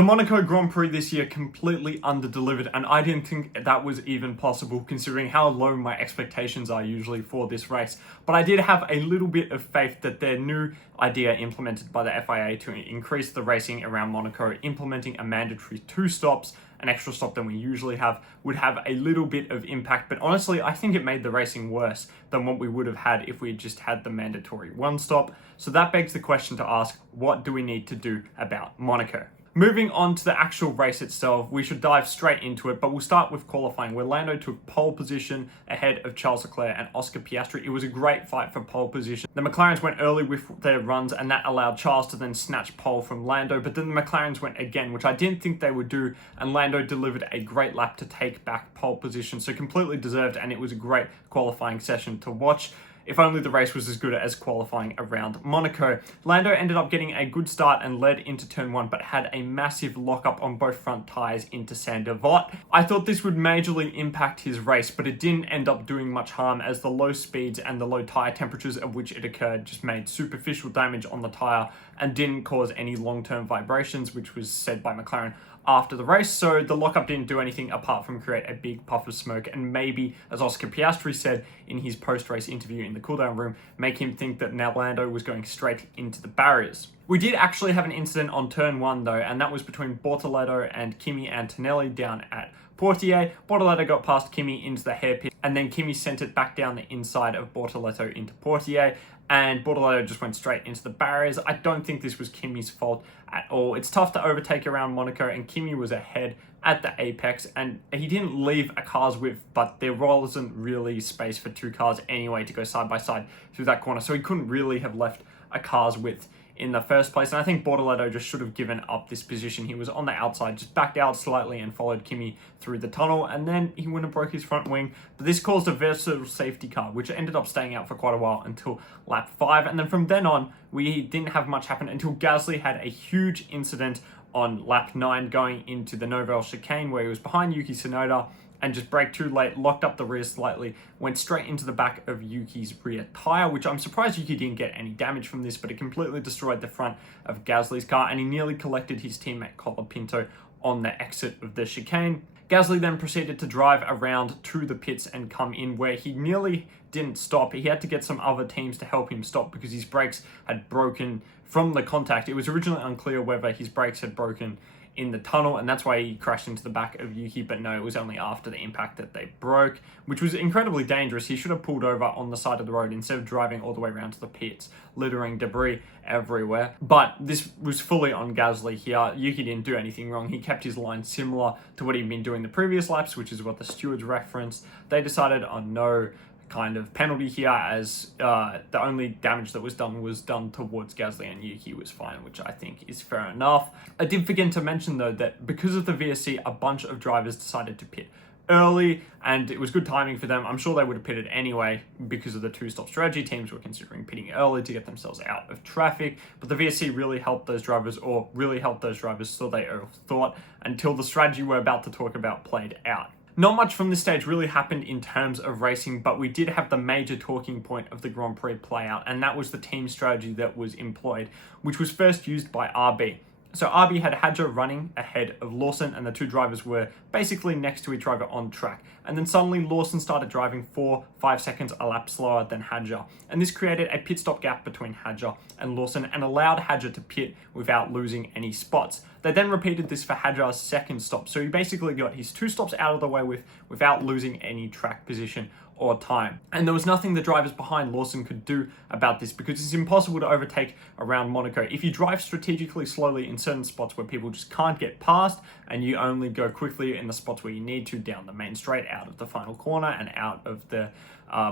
The Monaco Grand Prix this year completely underdelivered, and I didn't think that was even possible considering how low my expectations are usually for this race. But I did have a little bit of faith that their new idea implemented by the FIA to increase the racing around Monaco, implementing a mandatory 2 stops, an extra stop than we usually have, would have a little bit of impact. But honestly, I think it made the racing worse than what we would have had if we had just had the mandatory 1 stop. So that begs the question to ask, what do we need to do about Monaco? Moving on to the actual race itself, we should dive straight into it, but we'll start with qualifying, where Lando took pole position ahead of Charles Leclerc and Oscar Piastri. It was a great fight for pole position. The McLarens went early with their runs, and that allowed Charles to then snatch pole from Lando, but then the McLarens went again, which I didn't think they would do, and Lando delivered a great lap to take back pole position, so completely deserved, and it was a great qualifying session to watch. If only the race was as good as qualifying around Monaco. Lando ended up getting a good start and led into turn 1, but had a massive lockup on both front tyres into Sainte Devote. I thought this would majorly impact his race, but it didn't end up doing much harm, as the low speeds and the low tyre temperatures at which it occurred just made superficial damage on the tyre and didn't cause any long-term vibrations, which was said by McLaren after the race. So the lockup didn't do anything apart from create a big puff of smoke, and maybe, as Oscar Piastri said in his post-race interview in the cooldown room, make him think that now Lando was going straight into the barriers. We did actually have an incident on turn 1 though, and that was between Bortoleto and Kimi Antonelli down at Portier. Bortoleto got past Kimi into the hairpin, and then Kimi sent it back down the inside of Bortoleto into Portier, and Bortoleto just went straight into the barriers. I don't think this was Kimi's fault at all. It's tough to overtake around Monaco, and Kimi was ahead at the apex, and he didn't leave a car's width, but there wasn't really space for 2 cars anyway to go side by side through that corner, so he couldn't really have left a car's width in the first place. And I think Bortoleto just should have given up this position. He was on the outside, just backed out slightly and followed Kimi through the tunnel, and then he wouldn't have broke his front wing. But this caused a versatile safety car, which ended up staying out for quite a while until lap 5. And then from then on, we didn't have much happen until Gasly had a huge incident on lap 9 going into the Nouvelle chicane, where he was behind Yuki Tsunoda and just braked too late, locked up the rear slightly, went straight into the back of Yuki's rear tyre, which I'm surprised Yuki didn't get any damage from this, but it completely destroyed the front of Gasly's car, and he nearly collected his teammate Colapinto on the exit of the chicane. Gasly then proceeded to drive around to the pits and come in, where he nearly didn't stop. He had to get some other teams to help him stop because his brakes had broken from the contact. It was originally unclear whether his brakes had broken in the tunnel, and that's why he crashed into the back of Yuki, but no, it was only after the impact that they broke, which was incredibly dangerous. He should have pulled over on the side of the road instead of driving all the way around to the pits, littering debris everywhere. But this was fully on Gasly here. Yuki didn't do anything wrong. He kept his line similar to what he'd been doing the previous laps, which is what the stewards referenced. They decided on no kind of penalty here, as the only damage that was done towards Gasly, and Yuki was fine, which I think is fair enough. I did forget to mention though that because of the VSC, a bunch of drivers decided to pit early, and it was good timing for them. I'm sure they would have pitted anyway because of the 2-stop strategy. Teams were considering pitting early to get themselves out of traffic, but the VSC really helped those drivers, so they thought, until the strategy we're about to talk about played out. Not much from this stage really happened in terms of racing, but we did have the major talking point of the Grand Prix play out, and that was the team strategy that was employed, which was first used by RB. So RB had Hadjar running ahead of Lawson, and the 2 drivers were basically next to each other on track. And then suddenly Lawson started driving 4-5 seconds a lap slower than Hadjar. And this created a pit stop gap between Hadjar and Lawson and allowed Hadjar to pit without losing any spots. They then repeated this for Hadjar's second stop. So he basically got his 2 stops out of the way without losing any track position or time. And there was nothing the drivers behind Lawson could do about this, because it's impossible to overtake around Monaco. If you drive strategically slowly in certain spots where people just can't get past, and you only go quickly in the spots where you need to, down the main straight, out of the final corner and out of the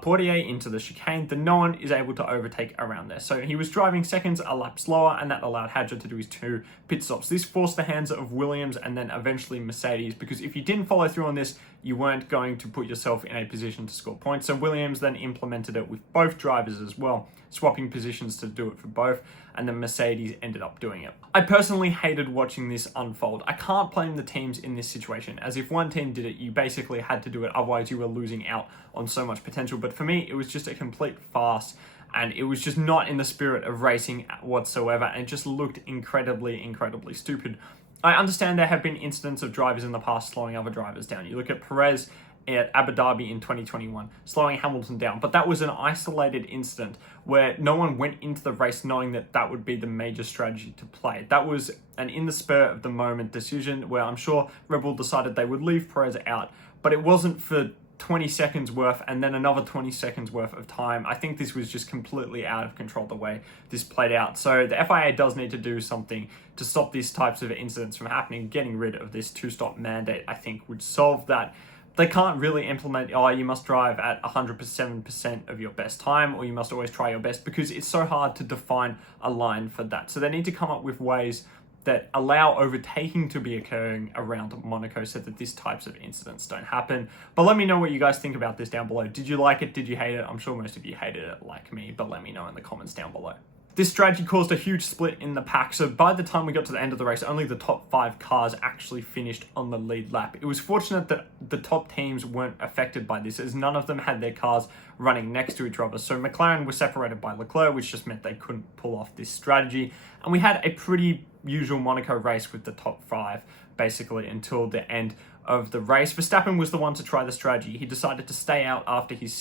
Portier into the chicane, then no one is able to overtake around there. So he was driving seconds a lap slower, and that allowed Hadjar to do his 2 pit stops. This forced the hands of Williams and then eventually Mercedes, because if you didn't follow through on this, you weren't going to put yourself in a position to score points. So Williams then implemented it with both drivers as well, swapping positions to do it for both, and then Mercedes ended up doing it. I personally hated watching this unfold. I can't blame the teams in this situation, as if one team did it, you basically had to do it, otherwise you were losing out on so much potential. But for me, it was just a complete farce, and it was just not in the spirit of racing whatsoever, and it just looked incredibly stupid. I understand there have been incidents of drivers in the past slowing other drivers down. You look at Perez at Abu Dhabi in 2021, slowing Hamilton down. But that was an isolated incident where no one went into the race knowing that that would be the major strategy to play. That was an in the spur of the moment decision where I'm sure Red Bull decided they would leave Perez out, but it wasn't for 20 seconds worth and then another 20 seconds worth of time. I think this was just completely out of control the way this played out. So the FIA does need to do something to stop these types of incidents from happening. Getting rid of this two-stop mandate, I think, would solve that. They can't really implement, oh, you must drive at 107% of your best time, or you must always try your best, because it's so hard to define a line for that. So they need to come up with ways that allow overtaking to be occurring around Monaco so that these types of incidents don't happen. But let me know what you guys think about this down below. Did you like it? Did you hate it? I'm sure most of you hated it like me, but let me know in the comments down below. This strategy caused a huge split in the pack, so by the time we got to the end of the race, only the top 5 cars actually finished on the lead lap. It was fortunate that the top teams weren't affected by this, as none of them had their cars running next to each other. So McLaren was separated by Leclerc, which just meant they couldn't pull off this strategy. And we had a pretty usual Monaco race with the top 5, basically, until the end of the race. Verstappen was the one to try the strategy. He decided to stay out after his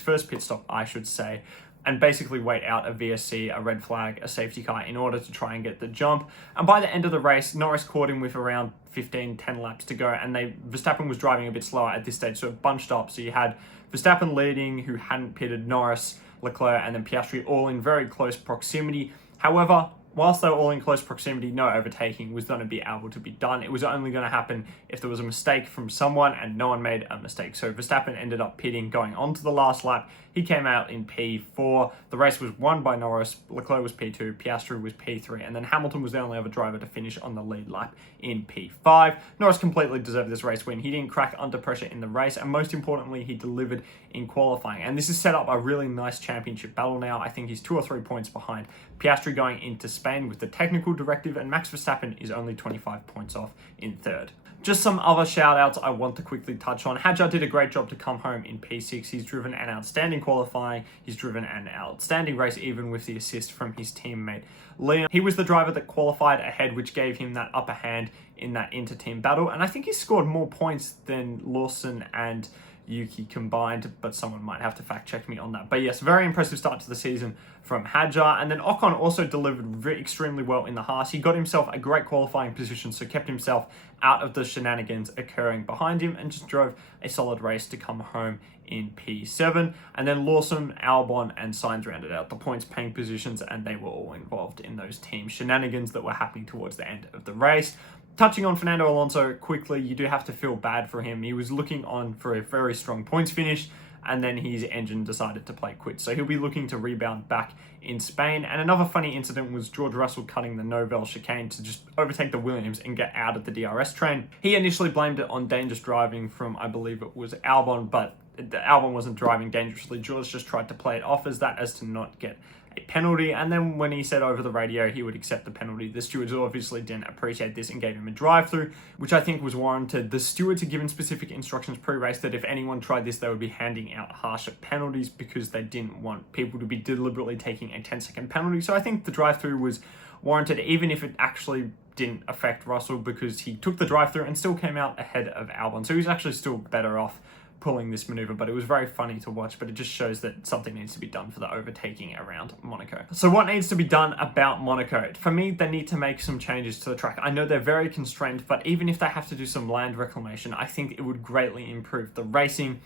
first pit stop, I should say, and basically wait out a VSC, a red flag, a safety car in order to try and get the jump. And by the end of the race, Norris caught him with around 10 laps to go, and Verstappen was driving a bit slower at this stage, so it bunched up. So you had Verstappen leading, who hadn't pitted, Norris, Leclerc, and then Piastri all in very close proximity. However, whilst they were all in close proximity, no overtaking was going to be able to be done. It was only going to happen if there was a mistake from someone, and no one made a mistake. So Verstappen ended up pitting going on to the last lap. He came out in P4. The race was won by Norris. Leclerc was P2. Piastri was P3. And then Hamilton was the only other driver to finish on the lead lap in P5. Norris completely deserved this race win. He didn't crack under pressure in the race. And most importantly, he delivered in qualifying. And this has set up a really nice championship battle now. I think he's 2 or 3 points behind Piastri going into Spain with the technical directive. And Max Verstappen is only 25 points off in third. Just some other shout outs I want to quickly touch on. Hadjar did a great job to come home in P6. He's driven an outstanding qualifying. He's driven an outstanding race, even with the assist from his teammate Liam. He was the driver that qualified ahead, which gave him that upper hand in that inter-team battle. And I think he scored more points than Lawson and Yuki combined, but someone might have to fact check me on that. But yes, very impressive start to the season from Hadjar. And then Ocon also delivered extremely well in the Haas. He got himself a great qualifying position, so kept himself out of the shenanigans occurring behind him and just drove a solid race to come home in P7. And then Lawson, Albon, and Sainz rounded out the points paying positions, and they were all involved in those team shenanigans that were happening towards the end of the race. Touching on Fernando Alonso quickly, you do have to feel bad for him. He was looking on for a very strong points finish, and then his engine decided to play quit. So he'll be looking to rebound back in Spain. And another funny incident was George Russell cutting the Novel chicane to just overtake the Williams and get out of the DRS train. He initially blamed it on dangerous driving from, I believe it was Albon, but Albon wasn't driving dangerously. George just tried to play it off as that, as to not get a penalty. And then when he said over the radio he would accept the penalty, the stewards obviously didn't appreciate this and gave him a drive-through, which I think was warranted. The stewards had given specific instructions pre-race that if anyone tried this, they would be handing out harsher penalties because they didn't want people to be deliberately taking a 10-second penalty. So I think the drive-through was warranted, even if it actually didn't affect Russell, because he took the drive-through and still came out ahead of Albon. So he was actually still better off pulling this maneuver, but it was very funny to watch. But it just shows that something needs to be done for the overtaking around Monaco. So what needs to be done about Monaco? For me, they need to make some changes to the track. I know they're very constrained, but even if they have to do some land reclamation, I think it would greatly improve the racing.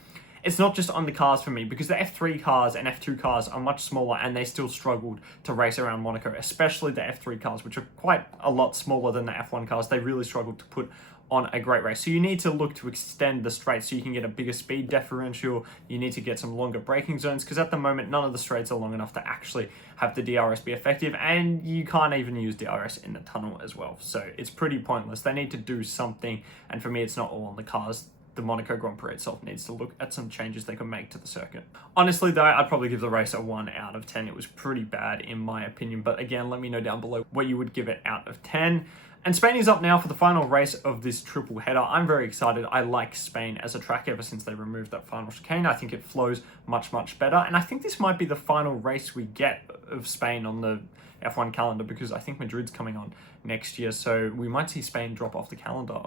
It's not just on the cars for me, because the F3 cars and F2 cars are much smaller and they still struggled to race around Monaco, especially the F3 cars, which are quite a lot smaller than the F1 cars. They really struggled to put on a great race. So you need to look to extend the straight so you can get a bigger speed differential. You need to get some longer braking zones, because at the moment none of the straights are long enough to actually have the DRS be effective, and you can't even use DRS in the tunnel as well. So it's pretty pointless. They need to do something, and for me it's not all on the cars. The Monaco Grand Prix itself needs to look at some changes they can make to the circuit. Honestly though, I'd probably give the race a 1 out of 10. It was pretty bad in my opinion, but again, let me know down below what you would give it out of 10. And Spain is up now for the final race of this triple header. I'm very excited. I like Spain as a track ever since they removed that final chicane. I think it flows much, much better. And I think this might be the final race we get of Spain on the F1 calendar, because I think Madrid's coming on next year. So we might see Spain drop off the calendar.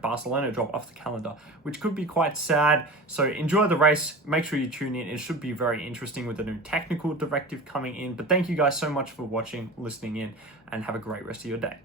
Barcelona drop off the calendar, which could be quite sad. So enjoy the race. Make sure you tune in. It should be very interesting with the new technical directive coming in. But thank you guys so much for watching, listening in, and have a great rest of your day.